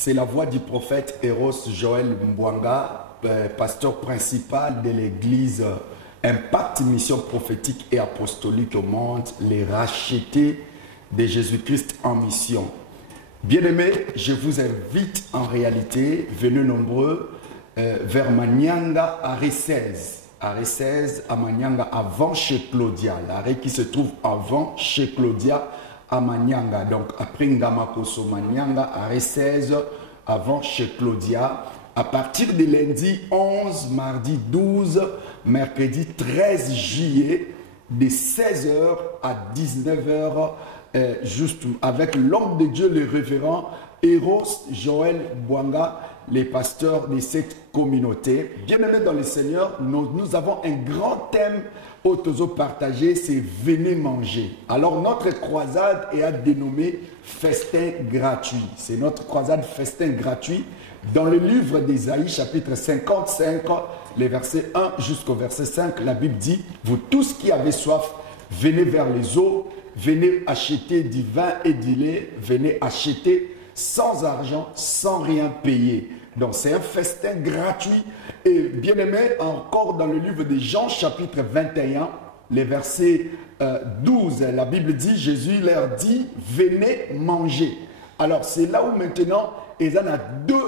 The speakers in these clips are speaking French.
C'est la voix du prophète Eros Joël Mbwanga, pasteur principal de l'église Impact Mission prophétique et apostolique au monde, les rachetés de Jésus-Christ en mission. Bien-aimés, je vous invite en réalité, venez nombreux, vers Manyanga, arrêt 16. Arrêt 16 à Manyanga, avant chez Claudia. L'arrêt qui se trouve avant chez Claudia à Manyanga. Donc après Ngamakoso Manyanga, arrêt 16, avant chez Claudia. À partir de lundi 11, mardi 12, mercredi 13 juillet, de 16h à 19h, juste avec l'homme de Dieu, le révérend Eros Joël Mbwanga, les pasteurs de cette communauté. Bien-aimés dans le Seigneur, nous avons un grand thème autozo partagé, c'est « Venez manger ». Alors notre croisade est dénommée « Festin gratuit ». C'est notre croisade « Festin gratuit ». Dans le livre d'Ésaïe, chapitre 55, les versets 1 jusqu'au verset 5, la Bible dit « Vous tous qui avez soif, venez vers les eaux, venez acheter du vin et du lait, venez acheter sans argent, sans rien payer. » Donc c'est un festin gratuit. Et bien aimé, encore dans le livre de Jean, chapitre 21, les versets 12, la Bible dit, Jésus leur dit, venez manger. Alors c'est là où maintenant, il y a deux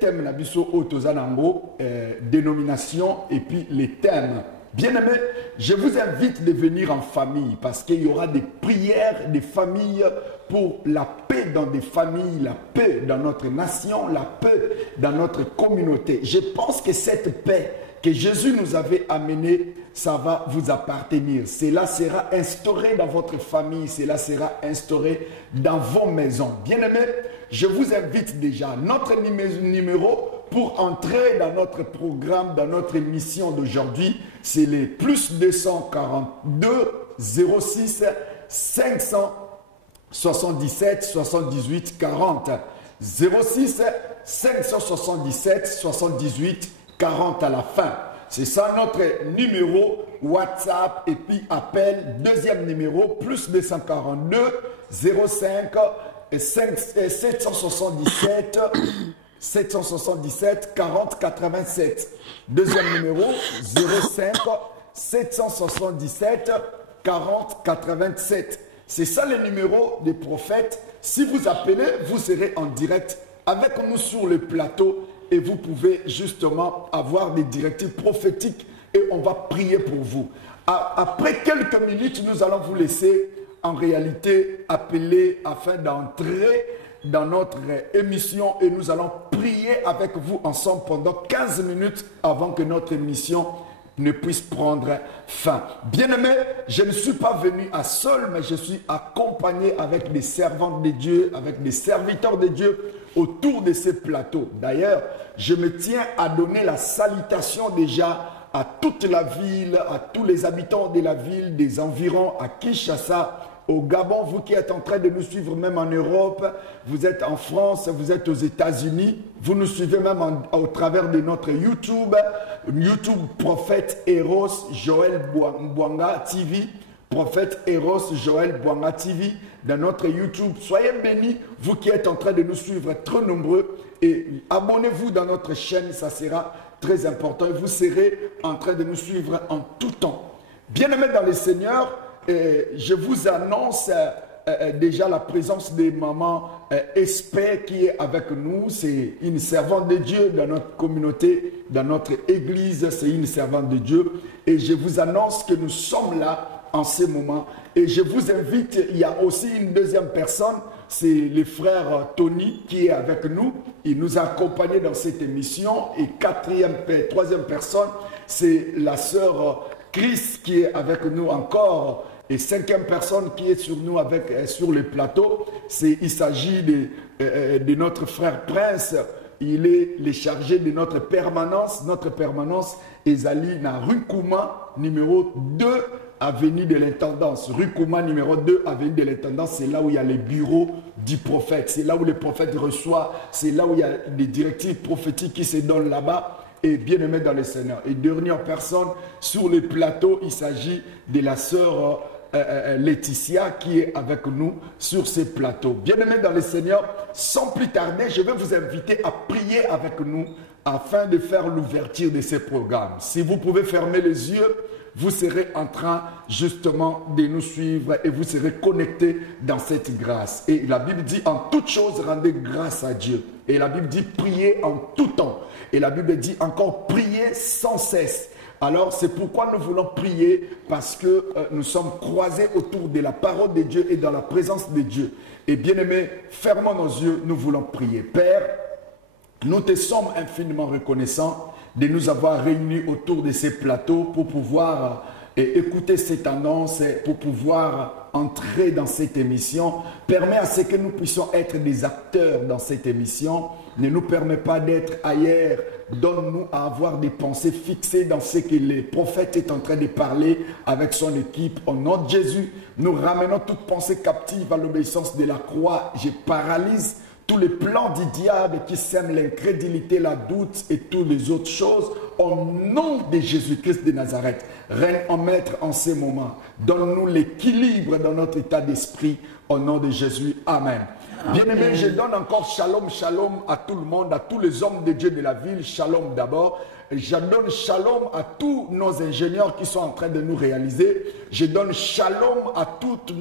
thèmes, la biso autozanango, dénomination et puis les thèmes. Bien-aimés, je vous invite de venir en famille parce qu'il y aura des prières des familles pour la paix dans des familles, la paix dans notre nation, la paix dans notre communauté. Je pense que cette paix que Jésus nous avait amenée, ça va vous appartenir. Cela sera instauré dans votre famille, cela sera instauré dans vos maisons. Bien-aimés, je vous invite déjà, notre numéro pour entrer dans notre programme, dans notre émission d'aujourd'hui, c'est les plus 242 06 577 78 40. 06 577 78 40 à la fin. C'est ça notre numéro WhatsApp et puis appel, deuxième numéro, plus 242 05 777 777 40 87. Deuxième numéro 05 777 40 87. C'est ça le numéro des prophètes. Si vous appelez, vous serez en direct avec nous sur le plateau et vous pouvez justement avoir des directives prophétiques et on va prier pour vous. Après quelques minutes, nous allons vous laisser en réalité appeler afin d'entrer dans notre émission et nous allons prier avec vous ensemble pendant 15 minutes avant que notre émission ne puisse prendre fin. Bien-aimés, je ne suis pas venu à seul, mais je suis accompagné avec des servantes de Dieu, avec des serviteurs de Dieu autour de ces plateaux. D'ailleurs, je me tiens à donner la salutation déjà à toute la ville, à tous les habitants de la ville, des environs, à Kinshasa, au Gabon, vous qui êtes en train de nous suivre même en Europe, vous êtes en France, vous êtes aux États-Unis, vous nous suivez même au travers de notre YouTube, Prophète Eros Joël Mbwanga TV, Prophète Eros Joël Mbwanga TV, dans notre YouTube. Soyez bénis, vous qui êtes en train de nous suivre très nombreux, et abonnez-vous dans notre chaîne, ça sera très important, et vous serez en train de nous suivre en tout temps. Bien-aimés dans le Seigneur, je vous annonce déjà la présence de maman Espé qui est avec nous. C'est une servante de Dieu dans notre communauté, dans notre église. C'est une servante de Dieu. Et je vous annonce que nous sommes là en ce moment. Et je vous invite, il y a aussi une deuxième personne, c'est le frère Tony qui est avec nous. Il nous a accompagnés dans cette émission. Et troisième personne, c'est la sœur Chris qui est avec nous encore. Et cinquième personne qui est sur nous sur le plateau, il s'agit de notre frère Prince. Il est le chargé de notre permanence. Notre permanence est allée dans rue Kouma, numéro 2, avenue de l'Intendance. Rue Kouma, numéro 2, avenue de l'Intendance, c'est là où il y a les bureaux du prophète. C'est là où le prophète reçoit. C'est là où il y a des directives prophétiques qui se donnent là-bas. Et bien-aimés dans le Seigneur. Et dernière personne sur le plateau, il s'agit de la sœur Laetitia qui est avec nous sur ces plateaux. Bien-aimés dans le Seigneur, sans plus tarder, je vais vous inviter à prier avec nous afin de faire l'ouverture de ces programmes. Si vous pouvez fermer les yeux, vous serez en train justement de nous suivre et vous serez connectés dans cette grâce. Et la Bible dit en toutes choses rendez grâce à Dieu. Et la Bible dit priez en tout temps. Et la Bible dit encore priez sans cesse. Alors c'est pourquoi nous voulons prier, parce que nous sommes croisés autour de la parole de Dieu et dans la présence de Dieu. Et bien aimés, fermons nos yeux, nous voulons prier. Père, nous te sommes infiniment reconnaissants de nous avoir réunis autour de ces plateaux pour pouvoir écouter cette annonce, pour pouvoir entrer dans cette émission. Permets à ce que nous puissions être des acteurs dans cette émission. Ne nous permet pas d'être ailleurs. Donne-nous à avoir des pensées fixées dans ce que le prophète est en train de parler avec son équipe. Au nom de Jésus, nous ramenons toute pensée captive à l'obéissance de la croix. Je paralyse tous les plans du diable qui sèment l'incrédulité, la doute et toutes les autres choses. Au nom de Jésus-Christ de Nazareth, règne en maître en ces moments. Donne-nous l'équilibre dans notre état d'esprit. Au nom de Jésus, Amen. Bien-aimés, je donne encore shalom, shalom à tout le monde, à tous les hommes de Dieu de la ville. Shalom d'abord. Je donne shalom à tous nos ingénieurs qui sont en train de nous réaliser. Je donne shalom à toutes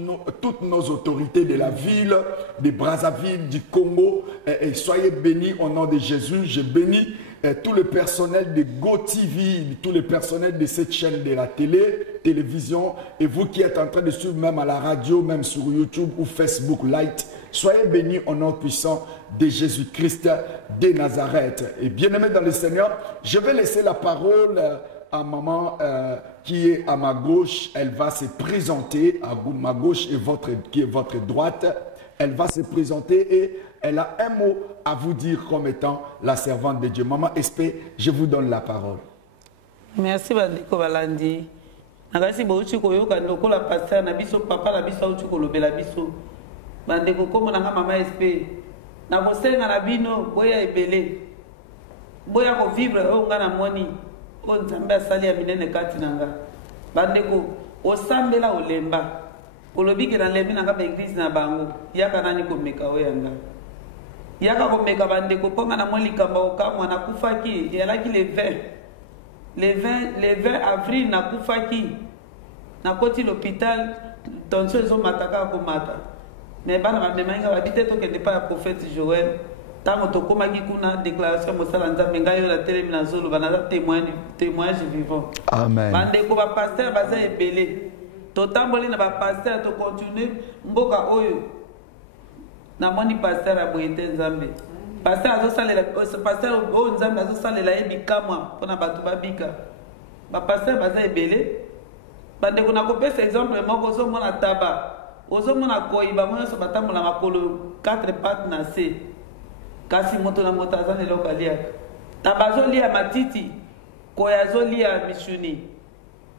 nos autorités de la ville, de Brazzaville, du Congo. Et soyez bénis au nom de Jésus. Je bénis tout le personnel de GoTV, tout le personnel de cette chaîne de la télévision. Et vous qui êtes en train de suivre même à la radio, même sur YouTube ou Facebook Lite. Soyez bénis au nom puissant de Jésus-Christ de Nazareth. Et bien-aimés dans le Seigneur, je vais laisser la parole à maman qui est à ma gauche. Elle va se présenter, à ma gauche et qui est votre droite. Elle va se présenter et elle a un mot à vous dire comme étant la servante de Dieu. Maman Espé, je vous donne la parole. Merci Bandeko Balandi. Nagasi bauchi koyoka ndoko la pasteur na biso papa la biso uchi kolobela biso. Bandeko komo nanga mama Espé. Na bosenga na bino boya ebele. Boya ko vivre o ngana moni. O nzambe asali ya minene kati nanga. Bandeko osambela olemba. Kolobiki na lembi nanga ba église na bango. Yaka nani ko meka oyanga. Yaka ko meka bandeko ponga na moli kamba okamwa na kufaki yalaki le 20 avril na kufaki na koti l'hôpital tension zo mataka ko mata. Mais bana ba memenga ba bité to kende pa prophète Joël. Tango to komaki kuna déclaration mosala nzambe ngayo la télé na zolo bana témoignage vivant. Amen. Bandeko ba pasteur baza ebele. Totamboli na ba pasteur to continuer mboka oyo. Na moni pasteur aboyete nzambe. Pasteur azosalela pasteur o nzambe azosalela ebikamwa pona batu babika. Ba pasteur baza ebele. Bandeko na kopesa exemple moko zo mona taba. Ozo mona koiba mona so batambola makolo 4 pattes na se. Kasi moto na moto azane lokalia. Tabazo lia matiti. Koya zo lia mishuni.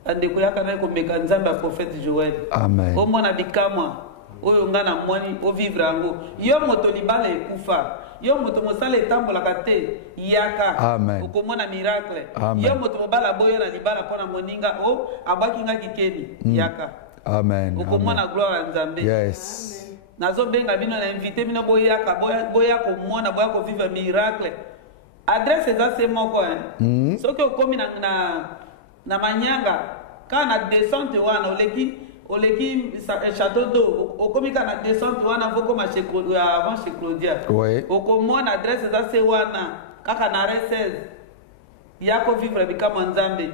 Bandeko yaka na ko meka nzambe ya prophète Joël. Amen. O mona bikamwa. Oyo ngana moni o vivre ango. Yo moto libala ekufa. Yo moto mosala etambola kate yaka. Amen. Okomona miracle. Amen. Yo moto mobala boyo na libala pona moninga o abaki nga kikeni yaka. Amen. Okomona gloire ya Nzambe. Yes. Nazo benga bino na invité bino boyaka boya ko mona boya ko vivre miracle. Adresse eza se moko hein. Soki okomi na manyanga kana descente wana oleki château d'eau okomi kana descente wana voko ma avant chez Claudia. Oui. Okomona adresse eza se wana kaka na re 16. Yako vivre bikama Nzambe.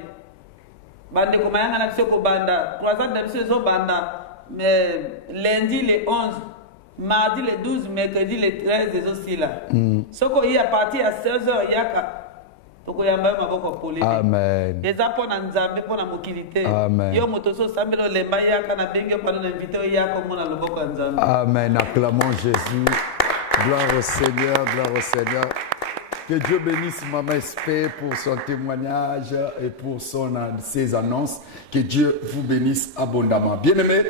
Bande ko mayanga na biso ko banda croisade na biso zo banda mais lundi le 11 mardi le 12 mercredi le 13 aussi là. Soko yi à partir à 16h yaka toko yamba maboko poli. Amen. Eza pona Nzambe pona mokilité. Amen. Yo moto so sambelo lemba yaka na bengi pa na invité yaka mona loboko Nzambe. Amen. Acclamons Jésus. Gloire au Seigneur, gloire au Seigneur. Que Dieu bénisse Maman Espé pour son témoignage et pour ses annonces. Que Dieu vous bénisse abondamment. Bien-aimés,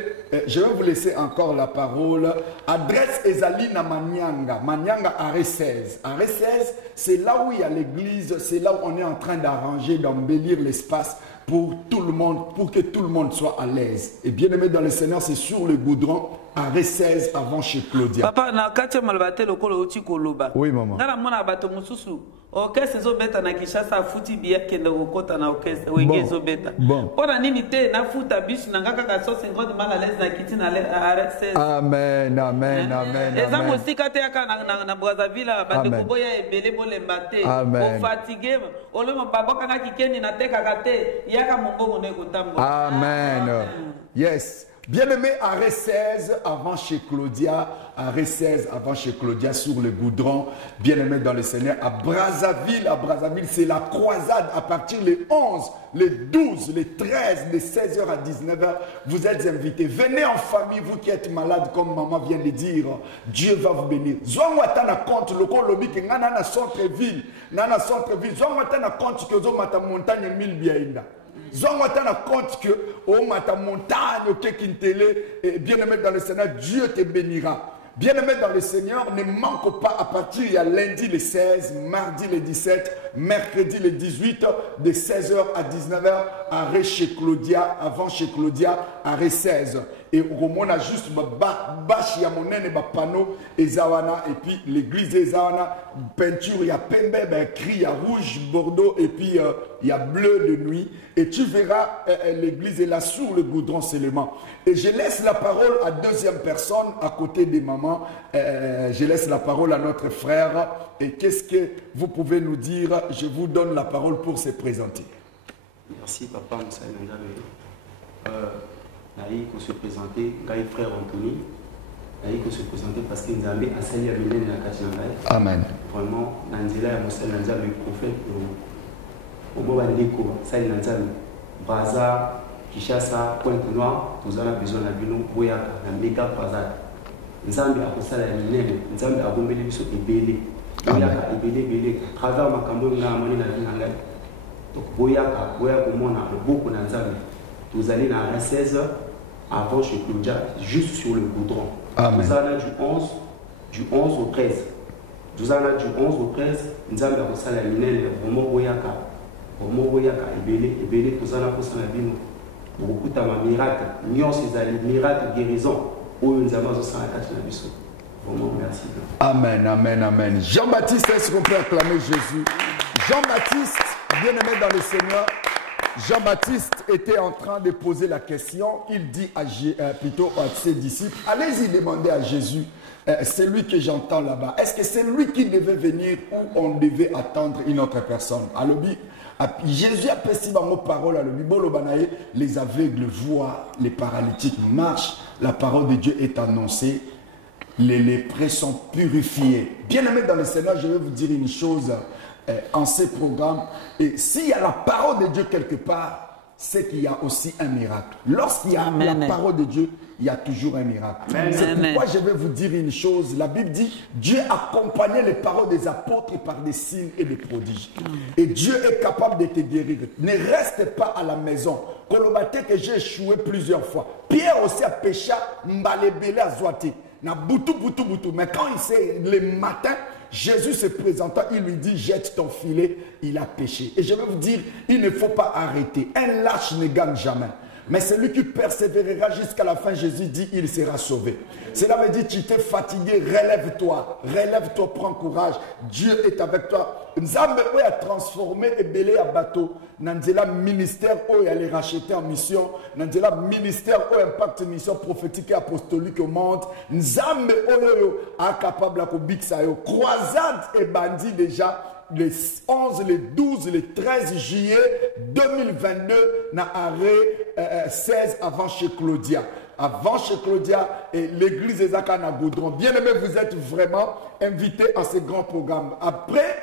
je vais vous laisser encore la parole. Adresse Ezalina Manyanga. Manyanga, arrêt 16. Arrêt 16, c'est là où il y a l'église, c'est là où on est en train d'arranger, d'embellir l'espace pour tout le monde, pour que tout le monde soit à l'aise. Et bien aimé dans le Seigneur, c'est sur le goudron, arrêt 16 avant chez Claudia. Papa, na katia malbate lokolo uchi koloba. Oui, maman. Ngana mona bato mususu. Orchestre zo beta na Kinshasa futi biya kende kokota na orchestre wenge zo beta. Bon. Pona nini te na futa bisu na ngaka ka so 50 mal à l'aise na kiti na arrêt 16. Amen, amen, amen. Eza musika te aka na Brazzaville bande ko boya ebele bolemba te. O fatigué, o le mabaka na kikeni na teka kate yaka mombongo ne kotambo. Amen. Yes. Bien-aimé, arrêt 16 avant chez Claudia, arrêt 16 avant chez Claudia sur le goudron, bien-aimé dans le Seigneur, à Brazzaville, c'est la croisade à partir les 11, les 12, les 13, les 16h à 19h, vous êtes invités. Venez en famille, vous qui êtes malade, comme maman vient de dire, Dieu va vous bénir. Zouamouatana compte, le colobi qui nana na centre-ville, zouamouatana compte que zo mata montagne 1000 biaïna. Zouamouatana compte que au mata montagne, bien-aimé dans le Seigneur, Dieu te bénira. Bien-aimé dans le Seigneur, ne manque pas à partir, il y a lundi le 16, mardi le 17, mercredi le 18, de 16h à 19h, arrêt chez Claudia, avant chez Claudia, arrêt 16. Et on a juste bâche ya monene ba panneau ezawana et puis l'église ezawana peinture il y a pembe cri il y a rouge bordeaux et puis il y a bleu de nuit et tu verras l'église est là sur le goudron seulement. Et je laisse la parole à deuxième personne à côté des mamans. Je laisse la parole à notre frère. Et qu'est-ce que vous pouvez nous dire? Je vous donne la parole pour se présenter. Merci papa Moussa Naï qu'on se présenter, Gaï frère Anthony, Naï qu'on se présenter parce que Nzambe a sali à Mélène et à Kachangaï. Amen. Vraiment, Nanzela et Moussa Nzambe, le prophète, au moment où Ndeko, Sali Nzambe, Braza, Kishasa, Pointe-Noire, nous avons besoin de Bino, Boyaka, la méga Braza. Nzambe a sali à Mélène, Nzambe a bombé les bisous et Bélé. Boyaka et Bélé, à travers ma campagne, on a amené la vie en l'air. Donc Boyaka, on a beaucoup Nzambe. Vous allez dans la 16 avant chez Claudia, juste sur le goudron. Amen. Vous allez du 11 au 13. Vous allez du 11 au 13. Nous allons faire la minelle, vraiment Boyaka, et Bélé, vous allez faire la bino. Beaucoup de miracles, Nyon c'est miracle, guérison. Où nous allons faire la 4 de Vraiment, merci. Amen, amen, amen. Jean-Baptiste, est-ce qu'on peut acclamer Jésus? Jean-Baptiste, bien-aimé dans le Seigneur. Jean-Baptiste était en train de poser la question. Il dit plutôt à ses disciples, allez-y demander à Jésus, c'est lui que j'entends là-bas. Est-ce que c'est lui qui devait venir ou on devait attendre une autre personne? Alors, Jésus a perçu dans nos paroles, les aveugles voient, les paralytiques marchent, la parole de Dieu est annoncée, les lépreux sont purifiés. Bien-aimés dans le Seigneur, je vais vous dire une chose. En ces programmes, et s'il y a la parole de Dieu quelque part, c'est qu'il y a aussi un miracle. Lorsqu'il y a la parole de Dieu, il y a toujours un miracle. C'est pourquoi je vais vous dire une chose. La Bible dit, Dieu accompagnait les paroles des apôtres par des signes et des prodiges. Et Dieu est capable de te guérir. Ne reste pas à la maison. Kolobate que j'ai échoué plusieurs fois. Pierre aussi a péché, mbalebele a zoité. Na boutou. Mais quand il sait le matin, Jésus se présentant, il lui dit, jette ton filet, il a péché. Et je vais vous dire, il ne faut pas arrêter. Un lâche ne gagne jamais. Mais celui qui persévérera jusqu'à la fin, Jésus dit, il sera sauvé. Cela veut dire, tu t'es fatigué, relève-toi, prends courage. Dieu est avec toi. Nzambe a transformé et belé à bateau. Nandela ministère où elle est racheté en mission. Nandela ministère où impact mission prophétique et apostolique au monde. Nzambe a capable de bixayo. Croisade et bandit déjà. Les 11, les 12, les 13 juillet 2022, na arrêt 16 avant chez Claudia. Avant chez Claudia et l'église des Akana Goudron. Bien aimé, vous êtes vraiment invités à ce grand programme. Après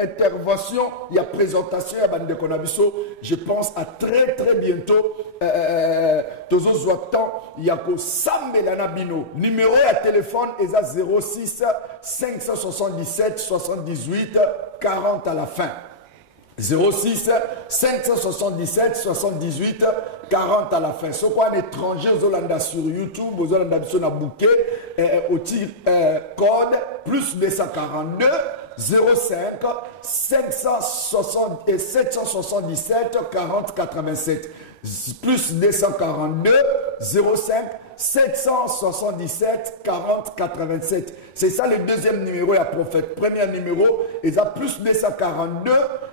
intervention, il y a présentation, il y a Bande Konabiso. Je pense à très bientôt. Tozo Zouatan, il y a que Sambelana Bino. Numéro à téléphone est à 06 577 78 40 à la fin. 06 577 78 40 à la fin. Ce quoi un étranger aux Hollandais sur YouTube, aux Hollandais sur Nabouké, au tir code plus 242 05 777 40 87 plus 242 05 777 40 87. C'est ça le deuxième numéro à prophète. Premier numéro, il y a plus 242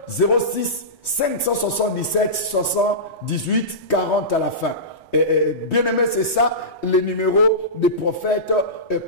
06 577 78 40 à la fin. Bien aimé, c'est ça les numéros des prophètes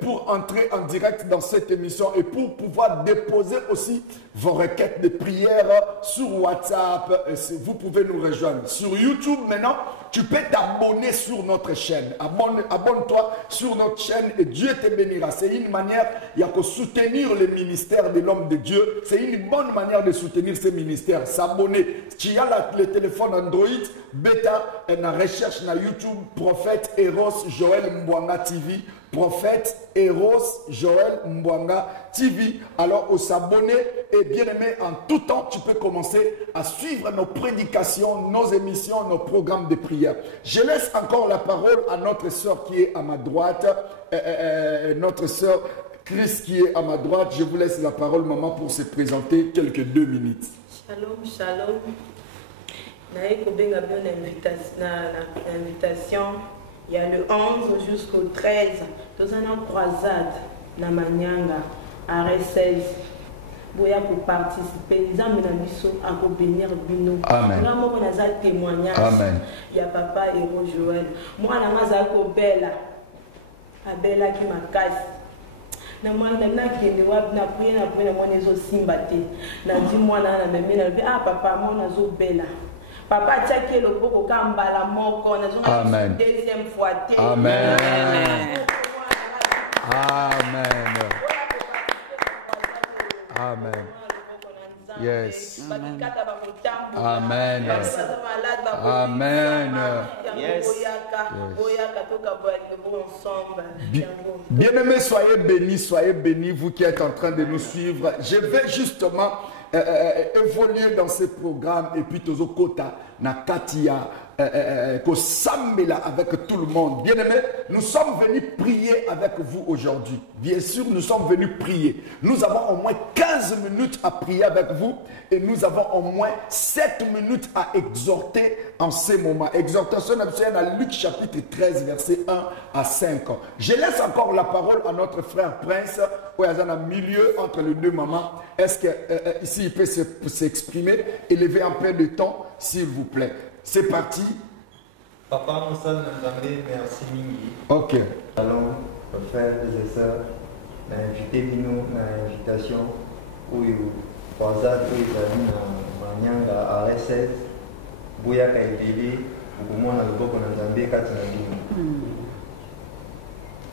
pour entrer en direct dans cette émission et pour pouvoir déposer aussi vos requêtes de prière sur WhatsApp. Vous pouvez nous rejoindre sur YouTube. Maintenant, tu peux t'abonner sur notre chaîne. Abonne-toi sur notre chaîne et Dieu te bénira. C'est une manière, il y a que soutenir le ministère de l'homme de Dieu. C'est une bonne manière de soutenir ce ministère. S'abonner. Tu as le téléphone Android, bêta, et la recherche sur YouTube, prophète Eros Joël Mbwanga TV. Prophète Eros Joël Mbwanga TV. Alors, au s'abonner et bien aimé, en tout temps, tu peux commencer à suivre nos prédications, nos émissions, nos programmes de prière. Je laisse encore la parole à notre sœur qui est à ma droite, notre sœur Chris qui est à ma droite. Je vous laisse la parole, maman, pour se présenter quelques 2 minutes. Shalom, shalom. L'invitation. Il y a le 11 jusqu'au 13. Dans une croisade, na Manyanga, à R16. Boya pour participer. Les hommes à bénir Bino. Amen. Vraiment, on a un témoignage. Amen. Il y a papa Héros Joël. Moi, on a un Bella. A Bella qui m'a cassé. Na mwana na kende wapi na prier na mwana ezo simba te. Na di mwana na meme na ah papa mwana zo Bella. Papa tchaki le boko kambala moko na zo deuxième fois te. Amen. Amen. Amen. Yes. Amen. Amen. Yes. Bien-aimés, soyez bénis, vous qui êtes en train de nous suivre. Je vais justement évoluer dans ce programme et puis Tozo Kota, Nakatia, Kosambela avec tout le monde. Bien-aimés, nous sommes venus prier avec vous aujourd'hui. Bien sûr, nous sommes venus prier. Nous avons au moins 15 minutes à prier avec vous et nous avons au moins 7 minutes à exhorter en ces moments. Exhortation à Luc chapitre 13, verset 1 à 5. Je laisse encore la parole à notre frère Prince, où il y a un milieu entre les deux mamans. Est-ce que ici il peut s'exprimer, élever un peu de temps, s'il vous plaît. C'est parti. Papa Moussa Nzambe, merci Mingi. Ok. Allons, frères et sœurs, invité nous à l'invitation où il croisade où il a mis dans Manyanga à R16, Bouyaka et Bébé, pour moi, on a le beau qu'on a Nzambe,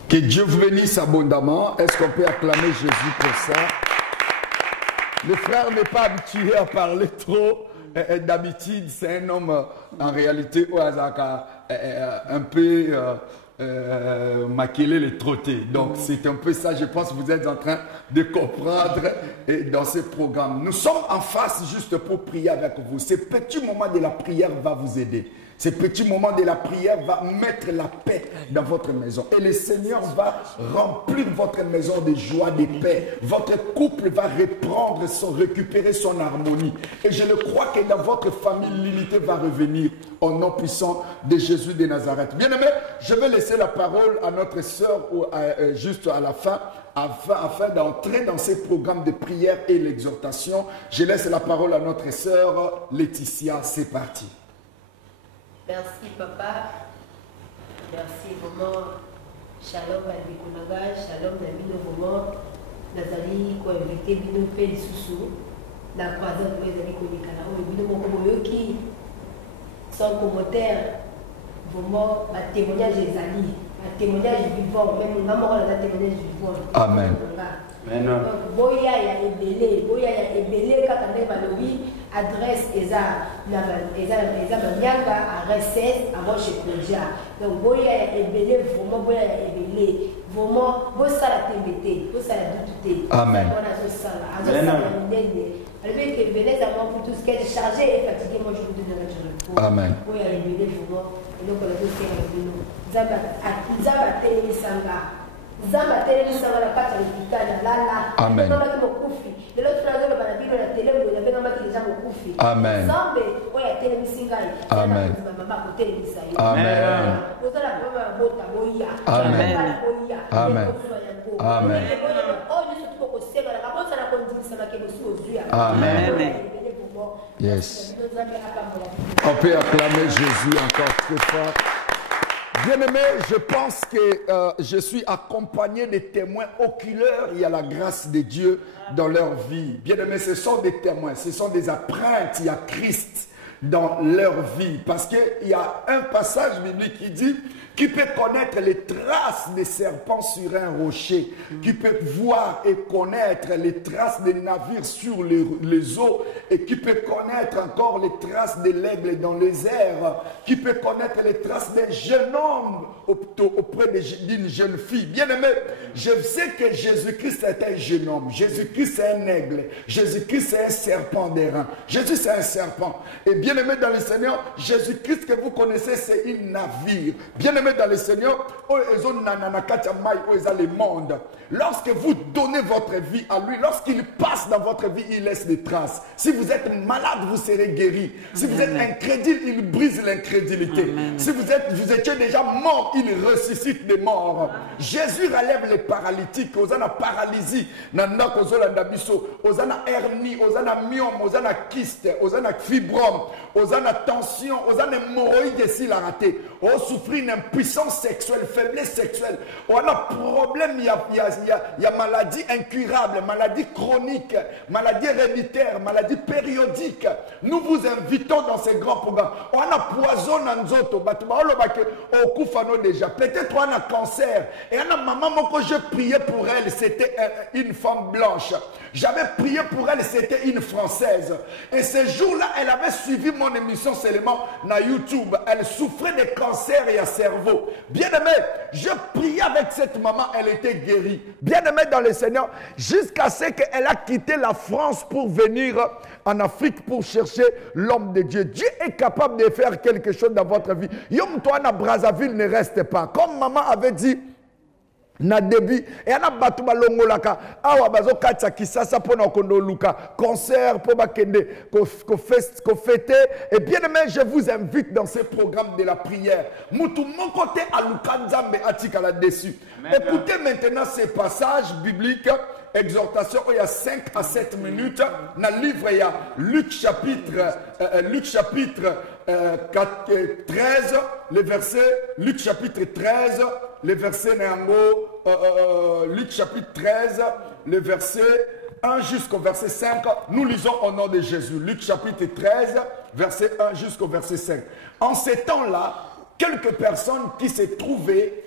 Que Dieu vous bénisse abondamment. Est-ce qu'on peut acclamer Jésus pour ça? Le frère n'est pas habitué à parler trop. D'habitude, c'est un homme en réalité un peu maquillé les trottés. Donc c'est un peu ça, je pense que vous êtes en train de comprendre dans ce programme. Nous sommes en face juste pour prier avec vous. Ce petit moment de la prière va vous aider. Ce petit moment de la prière va mettre la paix dans votre maison. Et le Seigneur va remplir votre maison de joie, de paix. Votre couple va récupérer son harmonie. Et je le crois que dans votre famille, l'unité va revenir au nom puissant de Jésus de Nazareth. Bien aimé, je vais laisser la parole à notre sœur juste à la fin, afin d'entrer dans ces programmes de prière et l'exhortation. Je laisse la parole à notre sœur Laetitia. C'est parti. Merci papa, merci vraiment, shalom à Bikonaga, shalom à Bino vraiment, Nazali ko invité Bino pe lisusu, la croisade ko ezali ko nikala o Bino moko boyoki sans commentaire, vraiment la témoignage ezali, la témoignage vivant, même nga moko la témoignage vivant. Amen. Donc boya ya ebele kaka nde balobi adresse eza Manyanga à R16 avant chez Kodja. Donc boya ya ebele vraiment boya ya ebele vraiment, vous ça la TBT, vous ça la douté. Amen. Avec que venez à moi pour tout ce qui est chargé et fatigué, moi je vous donnerai du repos. Amen. Oui, il y a des vraiment, et donc on a dit que nous. Zamba télé sanga. Zamba télé sanga la pâte à l'hôpital, là. Amen. Non, là, koufi. De l'autre fois, on a vu la télé, on a vu déjà mon koufi. Amen. Zamba, oui, il y a télé singa. Amen. Maman, côté de ça. Amen. Vous allez avoir un bota, boya. Amen. Amen. Amen. Amen. Yes. On peut acclamer Jésus encore très fort. Bien-aimé, je pense que je suis accompagné des témoins oculaires. Il y a la grâce de Dieu dans leur vie. Bien-aimé, ce sont des témoins, ce sont des empreintes. Il y a Christ dans leur vie. Parce qu'il y a un passage biblique qui dit: qui peut connaître les traces des serpents sur un rocher, qui peut voir et connaître les traces des navires sur les eaux, et qui peut connaître encore les traces de l'aigle dans les airs, qui peut connaître les traces d'un jeune homme auprès d'une jeune fille. Bien aimé, je sais que Jésus-Christ est un jeune homme, Jésus-Christ est un aigle, Jésus-Christ est un serpent d'airain, Jésus c'est un serpent. Et bien aimé dans le Seigneur, Jésus-Christ que vous connaissez, c'est un navire. Bien aimé dans le Seigneur, les mondes. Lorsque vous donnez votre vie à lui, lorsqu'il passe dans votre vie, il laisse des traces. Si vous êtes malade, vous serez guéri. Si vous êtes incrédule, il brise l'incrédulité. Si vous étiez déjà mort, il ressuscite des morts. Jésus relève les paralytiques. Osana paralysie, nana kozolanda biso, osana hernie, osana myome, osana kyste, osana fibrome, osana tension, osana hémorroïde s'il a raté. On souffre d'une impuissance sexuelle, faiblesse sexuelle. On a problème, il y a maladie incurable, maladie chronique, maladie héréditaire, maladie périodique. Nous vous invitons dans ces grands programmes. On a poison dans nzoto, déjà. Peut-être on a cancer. Et on a maman, quand je priais pour elle, c'était une femme blanche. J'avais prié pour elle, c'était une Française. Et ce jour-là, elle avait suivi mon émission seulement sur YouTube. Elle souffrait de cancer et à cerveau. Bien-aimé, je priais avec cette maman, elle était guérie. Bien-aimé dans le Seigneur, jusqu'à ce qu'elle a quitté la France pour venir en Afrique pour chercher l'homme de Dieu. Dieu est capable de faire quelque chose dans votre vie. Yom toi na Brazzaville ne reste pas. Comme maman avait dit, na début et ana batu balongolaka awa bazokatsa kisasa pona kondo luka concert pour bakende ko fêter. Et bien aimé, je vous invite dans ce programme de la prière. Mutu mon côté aluka nzambe atika là dessus. Écoutez maintenant ces passages bibliques. Exhortation, il y a 5 à 7 minutes. Dans le livre, il y a Luc chapitre 13, le verset, Luc chapitre 13, le verset Luc chapitre 13, le verset 1 jusqu'au verset 5. Nous lisons au nom de Jésus. Luc chapitre 13, verset 1 jusqu'au verset 5. En ces temps-là, quelques personnes qui se trouvaient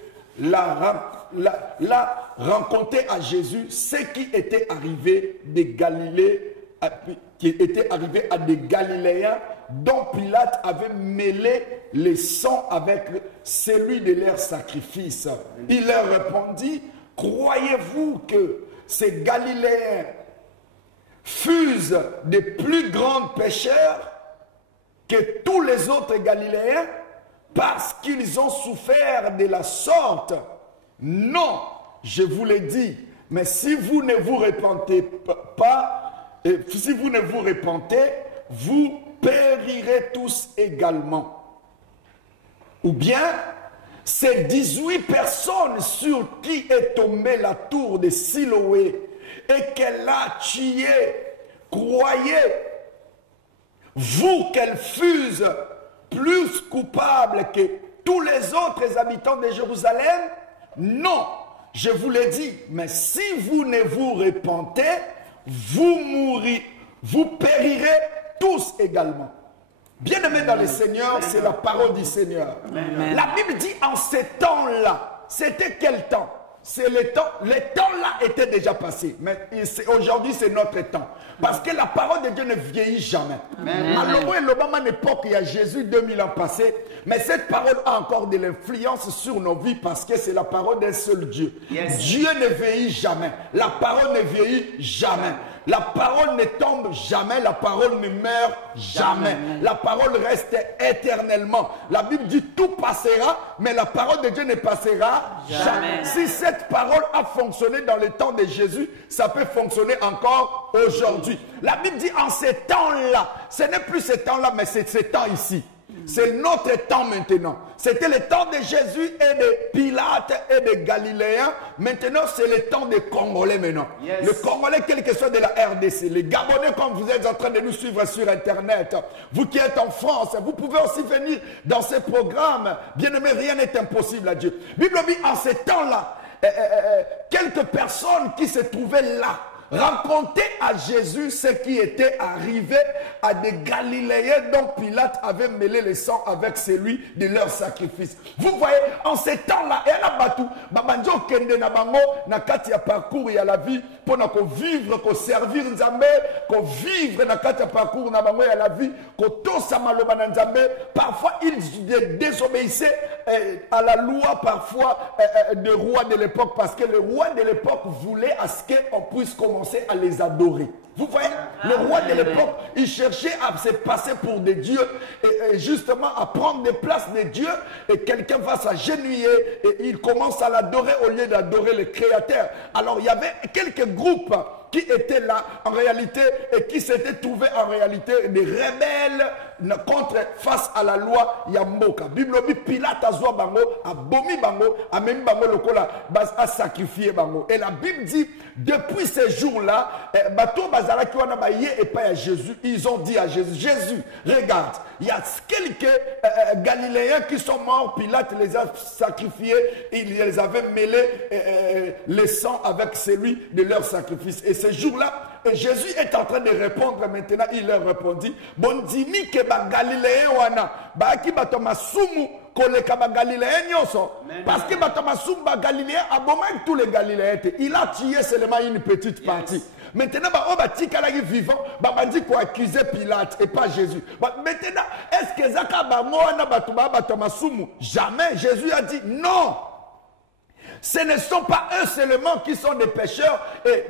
rencontrer à Jésus ce qui était arrivé de Galilée, qui était arrivé à des Galiléens dont Pilate avait mêlé le sang avec celui de leur sacrifice. Il leur répondit: croyez-vous que ces Galiléens fussent de plus grands pécheurs que tous les autres Galiléens parce qu'ils ont souffert de la sorte? Non, je vous l'ai dit. Mais si vous ne vous repentez pas, si vous ne vous repentez, vous périrez tous également. Ou bien, ces 18 personnes sur qui est tombée la tour de Siloé et qu'elle a tué, croyez-vous qu'elles fussent plus coupables que tous les autres habitants de Jérusalem? Non, je vous l'ai dit. Mais si vous ne vous repentez, vous périrez tous également. Bien-aimés dans le Seigneur, c'est la parole du Seigneur. Amen. La Bible dit en ces temps-là. C'était quel temps? c'est le temps là était déjà passé. Mais aujourd'hui, c'est notre temps. Parce que la parole de Dieu ne vieillit jamais. Alors, l'Obama l'époque, il y a Jésus 2000 ans passé. Mais cette parole a encore de l'influence sur nos vies parce que c'est la parole d'un seul Dieu. Dieu ne vieillit jamais. La parole ne vieillit jamais. La parole ne tombe jamais, la parole ne meurt jamais. La parole reste éternellement. La Bible dit tout passera, mais la parole de Dieu ne passera jamais. Si cette parole a fonctionné dans le temps de Jésus, ça peut fonctionner encore aujourd'hui. La Bible dit en ces temps-là, ce n'est plus ce temps-là, mais c'est ce temps ici. C'est notre temps maintenant. C'était le temps de Jésus et de Pilate et de Galiléens. Maintenant, c'est le temps des Congolais maintenant. Le Congolais, quel que soit de la RDC. Les Gabonais, comme vous êtes en train de nous suivre sur Internet. Vous qui êtes en France, vous pouvez aussi venir dans ces programmes. Bien aimé, rien n'est impossible à Dieu. Bible dit, en ces temps-là, quelques personnes qui se trouvaient là, raconter à Jésus ce qui était arrivé à des Galiléens dont Pilate avait mêlé le sang avec celui de leur sacrifice. Vous voyez, en ces temps-là, et à la batou, babanjo kende na bango na kati ya parcours ya la vie pour na ko vivre, ko servir Nzambe, ko vivre na kati ya parcours na bango ya la vie, ko tosa maloba na Nzambe. Parfois ils désobéissaient à la loi parfois des rois de l'époque parce que le roi de l'époque voulait à ce qu'on puisse commencer à les adorer. Vous voyez, le roi de l'époque, il cherchait à se passer pour des dieux et justement à prendre des places de dieux et quelqu'un va s'agenouiller et il commence à l'adorer au lieu d'adorer le créateur. Alors il y avait quelques groupes qui étaient là en réalité et qui s'étaient trouvés en réalité des rebelles face à la loi Yamboka. Bible dit Pilate a zoa bango, a bomi bango, a même bango lokola, a sacrifié bango. Et la Bible dit depuis ces jours-là, bateau bazala qui wana baye et pas à Jésus, ils ont dit à Jésus, Jésus, regarde, il y a quelques Galiléens qui sont morts, Pilate les a sacrifiés, il les avait mêlés le sang avec celui de leur sacrifice. Et ces jours-là, Jésus est en train de répondre maintenant, il leur répondit, bon dimi ke ba Galiléen wana, ba ki bato masumu koleka ba Galiléen nyoso, parce que bato masumu ba Galiléen aboma tous les Galiléens, il a tué seulement une petite partie. Maintenant, on va dire qu'il est vivant, on dit qu'on accuse Pilate et pas Jésus. Maintenant, est-ce que Zaka Bamoana Batuma Sumu? Jamais. Jésus a dit non. Ce ne sont pas eux seulement qui sont des pécheurs et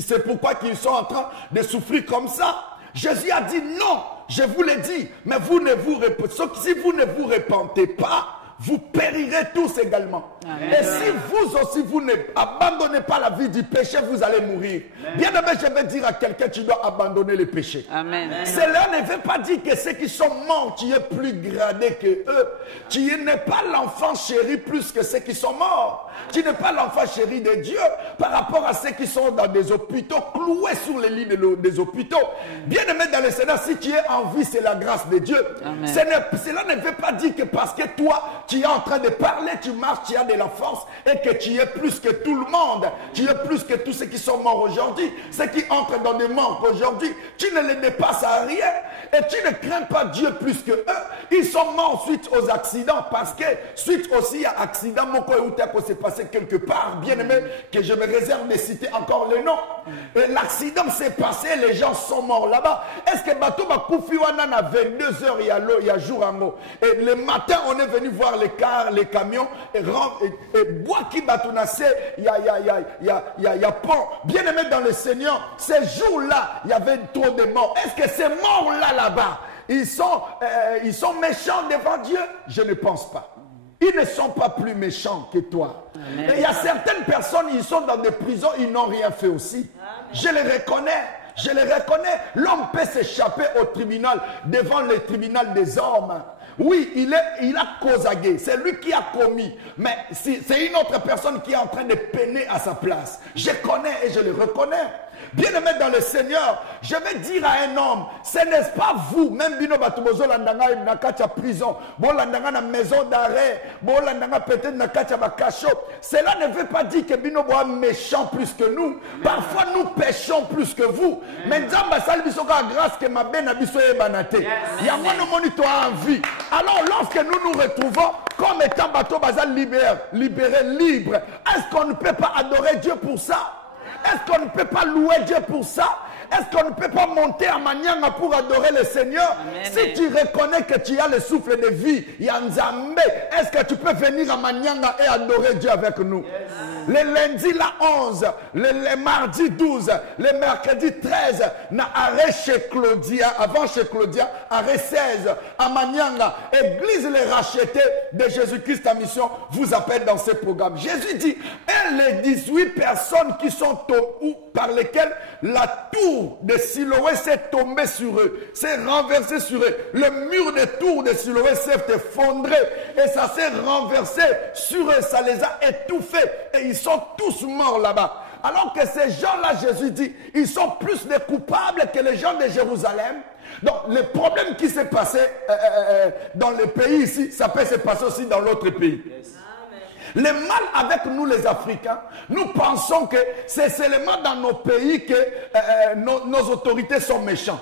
c'est pourquoi ils sont en train de souffrir comme ça. Jésus a dit non, je vous l'ai dit, mais si vous ne vous repentez pas, vous périrez tous également. Amen. Et si vous aussi, vous n'abandonnez pas la vie du péché, vous allez mourir. Amen. Bien aimé, je vais dire à quelqu'un, tu dois abandonner le péché. Amen. Cela ne veut pas dire que ceux qui sont morts, tu es plus gradé que eux. Tu n'es pas l'enfant chéri plus que ceux qui sont morts. Tu n'es pas l'enfant chéri de Dieu par rapport à ceux qui sont dans des hôpitaux, cloués sur les lits des hôpitaux. Bien aimé dans le Seigneur, si tu es en vie, c'est la grâce de Dieu. Cela ne veut pas dire que parce que toi, tu es en train de parler, tu marches, tu as de la force et que tu es plus que tout le monde. Tu es plus que tous ceux qui sont morts aujourd'hui. Ceux qui entrent dans des morts aujourd'hui, tu ne les dépasses à rien et tu ne crains pas Dieu plus que eux. Ils sont morts suite aux accidents parce que suite aussi à accident, mon s'est passé quelque part, bien aimé, que je me réserve de citer encore le nom. L'accident s'est passé, les gens sont morts là-bas. Est-ce que bateau Bakoufi Wana à 22h il y a jour en haut. Et le matin, on est venu voir les cars, les camions, et bois qui batounase, il y a pont. Bien aimé dans le Seigneur, ces jours-là, il y avait trop de morts. Est-ce que ces morts-là, là-bas, ils sont méchants devant Dieu? Je ne pense pas. Ils ne sont pas plus méchants que toi. Amen. Et il y a certaines personnes, ils sont dans des prisons, ils n'ont rien fait aussi. Amen. Je les reconnais. Je les reconnais. L'homme peut s'échapper au tribunal, devant le tribunal des hommes. Oui, il a causagué. C'est lui qui a commis. Mais c'est une autre personne qui est en train de peiner à sa place. Je connais et je le reconnais. Bien-aimé dans le Seigneur, je vais dire à un homme, ce n'est pas vous, même Bino Batubozo Landanga na kacha prison, bon Landanga na maison d'arrêt, bon Landanga peut-être na kacha bakacho. Cela ne veut pas dire que Bino Boa méchant plus que nous. Parfois nous péchons plus que vous. Mais Nzamba sal biso ka grâce que ma ben biso e banate. Yango no monito en vie. Alors lorsque nous nous retrouvons comme étant bateau bazal libéré, libre, est-ce qu'on ne peut pas adorer Dieu pour ça? Est-ce qu'on ne peut pas louer Dieu pour ça? Est-ce qu'on ne peut pas monter à Manianga pour adorer le Seigneur? Amen. Si tu reconnais que tu as le souffle de vie, Yanzambe, est-ce que tu peux venir à Manianga et adorer Dieu avec nous? Yes. Le lundi la 11, le mardi 12, le mercredi 13, na arrêt chez Claudia, avant chez Claudia, arrêt 16, à Manianga, Église les rachetés de Jésus-Christ en mission, vous appelle dans ce programme. Jésus dit, et les 18 personnes qui sont par lesquelles la tour de Siloé s'est tombée sur eux, s'est renversée sur eux. Le mur de tour de Siloé s'est effondré et ça s'est renversé sur eux, ça les a étouffés et ils sont tous morts là-bas. Alors que ces gens-là, Jésus dit, ils sont plus des coupables que les gens de Jérusalem. Donc, le problème qui s'est passé dans le pays ici, ça peut se passer aussi dans l'autre pays. Yes. Le mal avec nous les Africains, nous pensons que c'est seulement dans nos pays que nos autorités sont méchantes.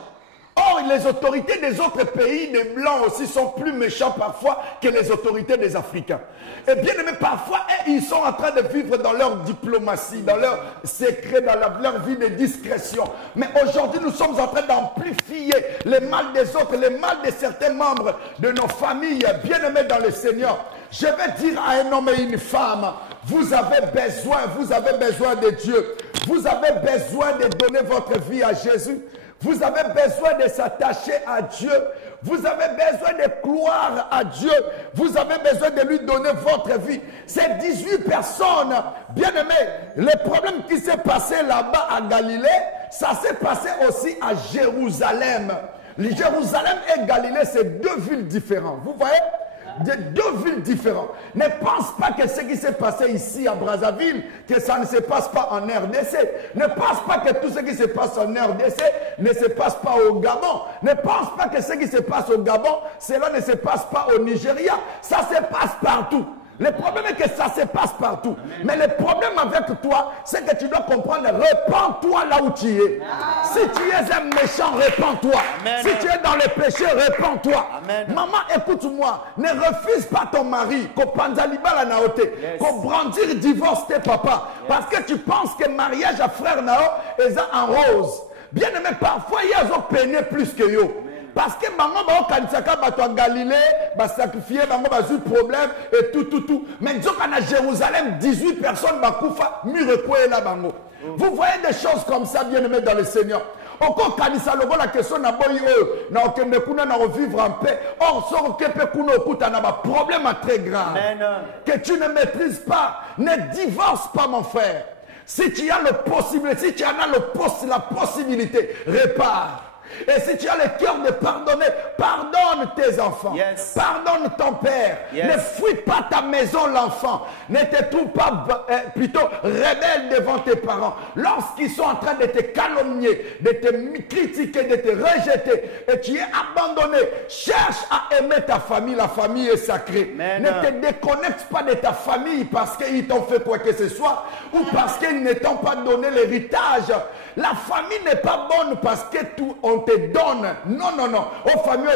Or, les autorités des autres pays, des Blancs aussi, sont plus méchants parfois que les autorités des Africains. Et bien aimé, parfois, ils sont en train de vivre dans leur diplomatie, dans leur secret, dans leur vie de discrétion. Mais aujourd'hui, nous sommes en train d'amplifier les mal des autres, les mal de certains membres de nos familles, bien aimés dans le Seigneur. Je vais dire à un homme et une femme, vous avez besoin de Dieu. Vous avez besoin de donner votre vie à Jésus. Vous avez besoin de s'attacher à Dieu. Vous avez besoin de croire à Dieu. Vous avez besoin de lui donner votre vie. Ces 18 personnes, bien aimées, le problème qui s'est passé là-bas à Galilée, ça s'est passé aussi à Jérusalem. Jérusalem et Galilée, c'est deux villes différentes. Vous voyez? Deux villes différentes. Ne pense pas que ce qui s'est passé ici à Brazzaville, que ça ne se passe pas en RDC. Ne pense pas que tout ce qui se passe en RDC ne se passe pas au Gabon. Ne pense pas que ce qui se passe au Gabon, cela ne se passe pas au Nigeria. Ça se passe partout. Le problème est que ça se passe partout. Amen. Mais le problème avec toi, c'est que tu dois comprendre, répands-toi là où tu es. Si tu es un méchant, répands-toi. Si tu es dans le péché, répands-toi. Maman, écoute-moi, ne refuse pas ton mari, qu'on panzaliba la naote, qu'on brandir divorce tes papas. Parce que tu penses que mariage à frère Nao est en rose. Bien aimé, parfois, il y a des peiné plus que yo. Parce que maman va au Kanisaka, en Galilée, va sacrifier, maman va eu problème et tout. Mais disons qu'à Jérusalem, 18 personnes va koufa, là bango. Vous voyez des choses comme ça, bien aimés dans le Seigneur. Encore Kanisa logo la question na boy na okende kuna na revivre en paix. Or so okepe kuna okuta na ba problème très grave. Que tu ne maîtrises pas, ne divorce pas mon frère. Si tu as la possibilité, répare. Et si tu as le cœur de pardonner, pardonne tes enfants. Yes. Pardonne ton père. Yes. Ne fuis pas ta maison, l'enfant. Ne te trouve pas plutôt rebelle devant tes parents. Lorsqu'ils sont en train de te calomnier, de te critiquer, de te rejeter, et tu es abandonné, cherche à aimer ta famille. La famille est sacrée. Amen. Ne te déconnecte pas de ta famille parce qu'ils t'ont fait quoi que ce soit ou parce qu'ils ne t'ont pas donné l'héritage. La famille n'est pas bonne parce que on te donne. Non. Aux familles,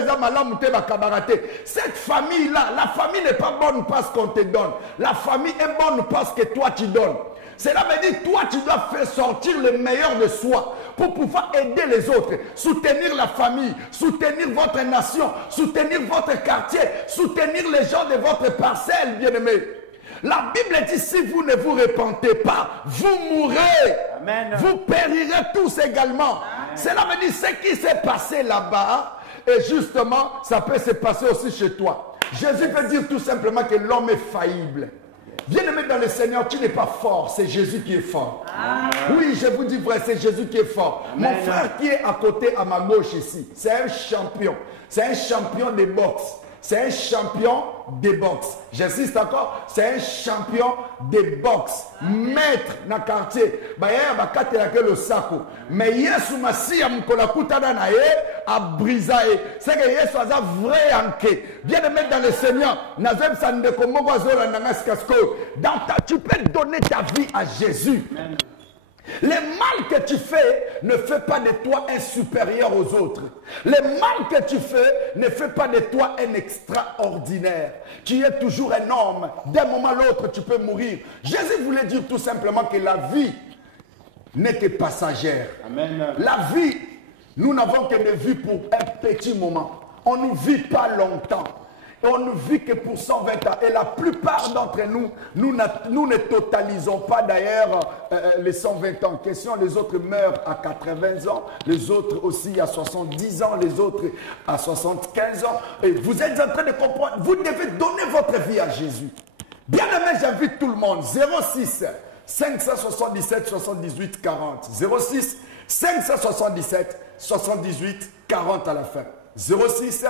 cette famille-là, la famille n'est pas bonne parce qu'on te donne. La famille est bonne parce que toi tu donnes. Cela veut dire que toi tu dois faire sortir le meilleur de soi pour pouvoir aider les autres, soutenir la famille, soutenir votre nation, soutenir votre quartier, soutenir les gens de votre parcelle, bien-aimés. La Bible dit, si vous ne vous repentez pas, vous mourrez. Amen. Vous périrez tous également. Amen. Cela veut dire, ce qui s'est passé là-bas, et justement, ça peut se passer aussi chez toi. Jésus veut dire tout simplement que l'homme est faillible. Bien-aimé dans le Seigneur, tu n'es pas fort, c'est Jésus qui est fort. Amen. Oui, je vous dis vrai, c'est Jésus qui est fort. Amen. Mon frère qui est à côté, à ma gauche ici, c'est un champion. C'est un champion de boxe. c'est un champion de boxe. J'insiste encore, c'est un champion de boxe. Maître dans le quartier. Le sako. Mais Yesu Masiya mkola kutana na ye a brisé. C'est que Yesu a vrai enquête. Bien aimé dans le Seigneur. Nazem sande komo bazola nangas kasko. Tu peux donner ta vie à Jésus. Amen. Le mal que tu fais ne fait pas de toi un supérieur aux autres. Le mal que tu fais ne fait pas de toi un extraordinaire. Tu es toujours un homme. D'un moment à l'autre, tu peux mourir. Jésus voulait dire tout simplement que la vie n'est que passagère. Amen. La vie, nous n'avons que de vie pour un petit moment. On ne vit pas longtemps. On ne vit que pour 120 ans. Et la plupart d'entre nous, nous ne totalisons pas d'ailleurs les 120 ans. Question, les autres meurent à 80 ans, les autres aussi à 70 ans, les autres à 75 ans. Et vous êtes en train de comprendre, vous devez donner votre vie à Jésus. Bien aimé, j'invite tout le monde. 06 577 78 40. 06 577 78 40 à la fin. 06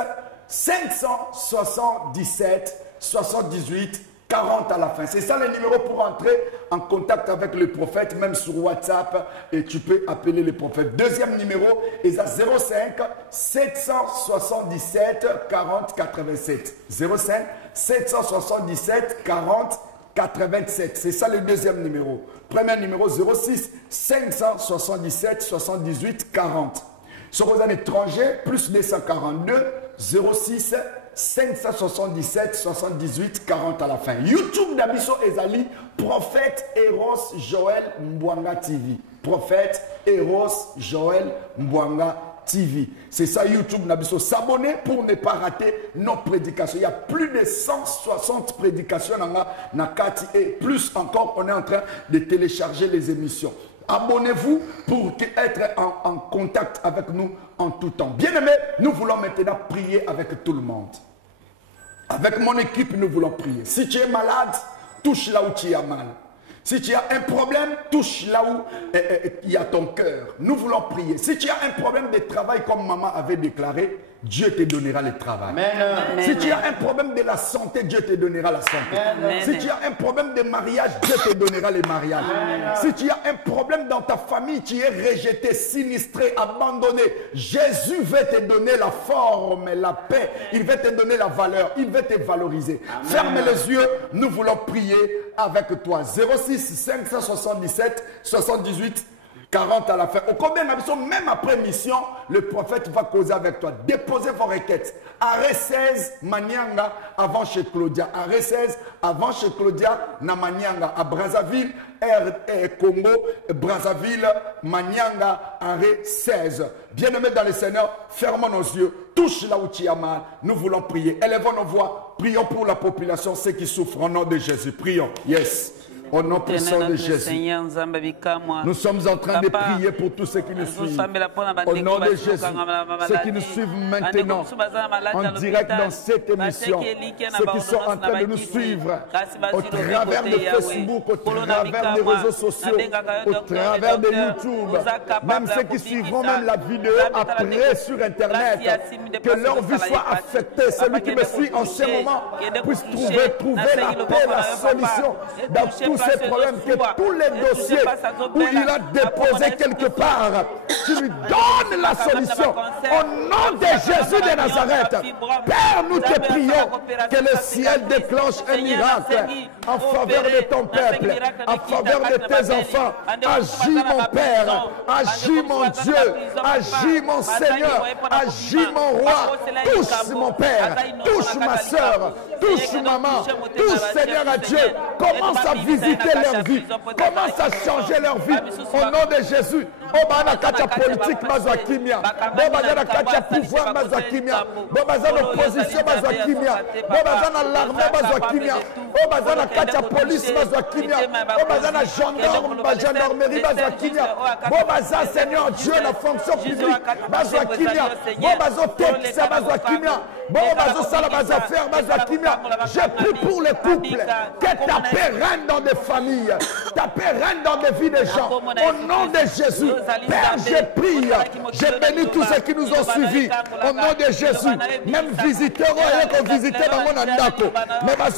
577 78 40 à la fin. C'est ça le numéro pour entrer en contact avec le prophète, même sur WhatsApp, et tu peux appeler le prophète. Deuxième numéro est à 05 777 40 87. 05 777 40 87. C'est ça le deuxième numéro. Premier numéro 06 577 78 40. Sur vos étrangers, plus 242 06 577 78 40 à la fin. YouTube d'Abisso Ezali, prophète Eros Joël Mbwanga TV. Prophète Eros Joël Mbwanga TV. C'est ça YouTube Nabiso. S'abonner pour ne pas rater nos prédications. Il y a plus de 160 prédications dans Nakati et plus encore, on est en train de télécharger les émissions. Abonnez-vous pour être en contact avec nous en tout temps. Bien-aimés, nous voulons maintenant prier avec tout le monde. Avec mon équipe, nous voulons prier. Si tu es malade, touche là où tu as mal. Si tu as un problème, touche là où il y a ton cœur. Nous voulons prier. Si tu as un problème de travail, comme maman avait déclaré, Dieu te donnera le travail. Amen. Si tu as un problème de la santé, Dieu te donnera la santé. Amen. Si tu as un problème de mariage, Dieu te donnera le mariage. Amen. Si tu as un problème dans ta famille, tu es rejeté, sinistré, abandonné, Jésus veut te donner la forme, la paix. Il veut te donner la valeur. Il veut te valoriser. Amen. Ferme les yeux. Nous voulons prier avec toi. 06 577 78 40 à la fin. Au combien d'habitants, même après mission, le prophète va causer avec toi. Déposez vos requêtes. Arrêt 16, Manianga, avant chez Claudia. Arrêt 16, avant chez Claudia, na Manianga. À Brazzaville, Congo, Brazzaville, Manianga, arrêt 16. Bien-aimés dans le Seigneur, fermons nos yeux. Touche là où tu as mal. Nous voulons prier. Élevons nos voix. Prions pour la population, ceux qui souffrent. Au nom de Jésus. Prions. Yes. Au nom puissant de Jésus, nous sommes en train de prier pour tous ceux qui nous suivent. Au nom de Jésus, ceux qui nous suivent maintenant, en direct dans cette émission, ceux qui sont en train de nous suivre au travers de Facebook, au travers des réseaux sociaux, au travers de YouTube, même ceux qui suivront même la vidéo après sur Internet, que leur vie soit affectée. Celui qui me suit en ce moment puisse trouver la paix, la solution dans tous ces problèmes, que tous les dossiers où il a déposé quelque part, tu lui donnes la solution. Au nom de Jésus de Nazareth, Père, nous te prions que le ciel déclenche un miracle en faveur de ton peuple, en faveur de tes enfants. Agis mon Père, agis mon Dieu, agis mon Seigneur, agis mon roi. Touche mon Père, touche ma soeur, touche maman, touche Seigneur à Dieu. Commence à visiter leur vie, commence à changer leur vie au nom de Jésus. Obana kacha politique mazakimia, Bobazana kacha pouvoir mazakimia, Bobazana opposition mazakimia, Bobazana l'armée mazakimia, Bobazana kacha police mazakimia, Bobazana gendarmerie mazakimia, Bobazana Seigneur Dieu la fonction publique mazakimia, Bobazana texa mazakimia, Bobazana salabas affaires mazakimia. Je prie pour les couples, que ta paix règne dans des familles, ta paix règne dans des vies des gens. Au nom de Jésus, Père, je prie, je bénis tous ceux qui nous ont suivis au nom de Jésus. Même visiteurs, visiter dans mon andako. Mais ma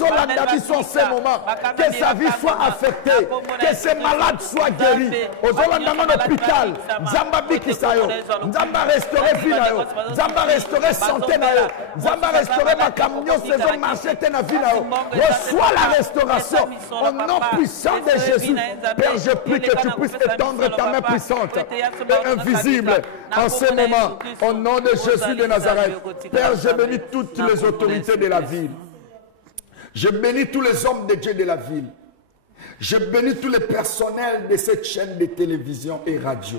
en ce moment, que sa vie soit affectée, que ses malades soient guéris. Aux dans mon hôpital, Zamba Bikisayo, Zamba restaurer Finayo, Zamba restaurer santé Nayo, Zamba restaurer ma camion, saison marché na Finayo. Reçois la restauration au nom puissant de Jésus. Père, je prie que tu puisses étendre ta main puissante et invisible en ce moment, au nom de Jésus de Nazareth. Père, je bénis toutes les autorités de la ville. Je bénis tous les hommes de Dieu de la ville. Je bénis tous les personnels de cette chaîne de télévision et radio.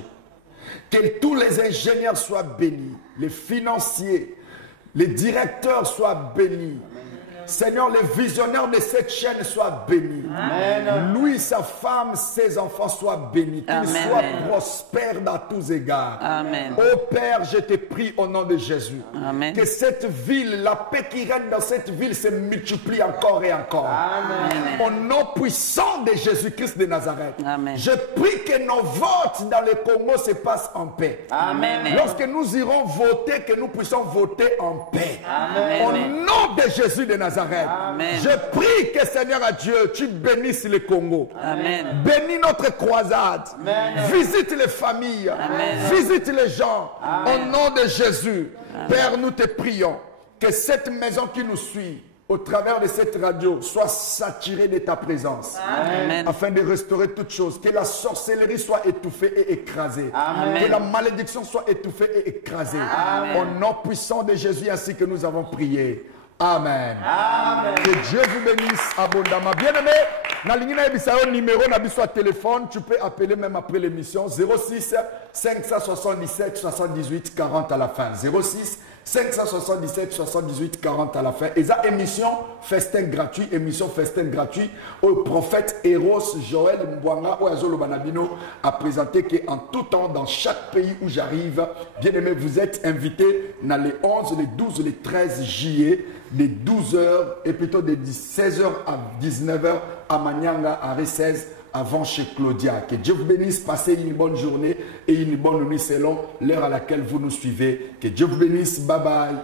Que tous les ingénieurs soient bénis, les financiers, les directeurs soient bénis. Seigneur, les visionnaires de cette chaîne soient bénis. Amen. Lui, sa femme, ses enfants soient bénis. Qu'ils soient prospères dans tous égards. Amen. Oh Père, je te prie au nom de Jésus. Amen. Que cette ville, la paix qui règne dans cette ville se multiplie encore et encore. Amen. Au nom puissant de Jésus-Christ de Nazareth. Amen. Je prie que nos votes dans le Congo se passent en paix. Amen. Lorsque nous irons voter, que nous puissions voter en paix. Amen. Au nom de Jésus de Nazareth. Amen. Je prie que Seigneur à Dieu, tu bénisses le Congo. Amen. Bénis notre croisade. Amen. Visite les familles. Amen. Visite les gens. Amen. Au nom de Jésus. Amen. Père, nous te prions que cette maison qui nous suit, au travers de cette radio, soit saturée de ta présence. Amen. Afin de restaurer toutes choses. Que la sorcellerie soit étouffée et écrasée. Amen. Que la malédiction soit étouffée et écrasée. Amen. Au nom puissant de Jésus, ainsi que nous avons prié. Amen. Amen. Que Dieu vous bénisse abondamment. Bien-aimé, na lingina ebisao numéro na biso téléphone, tu peux appeler même après l'émission 06 577 78 40 à la fin. 06 577 78 40 à la fin. Et ça, émission festin gratuit au prophète Eros Joël Mbwanga ou Azolo Banabino a présenté qu'en tout temps, dans chaque pays où j'arrive, bien aimé, vous êtes invités dans les 11, les 12, les 13 juillet, de 12h et plutôt de 16h à 19h à Manyanga, à R16, avant chez Claudia. Que Dieu vous bénisse, passez une bonne journée et une bonne nuit selon l'heure à laquelle vous nous suivez. Que Dieu vous bénisse, bye bye.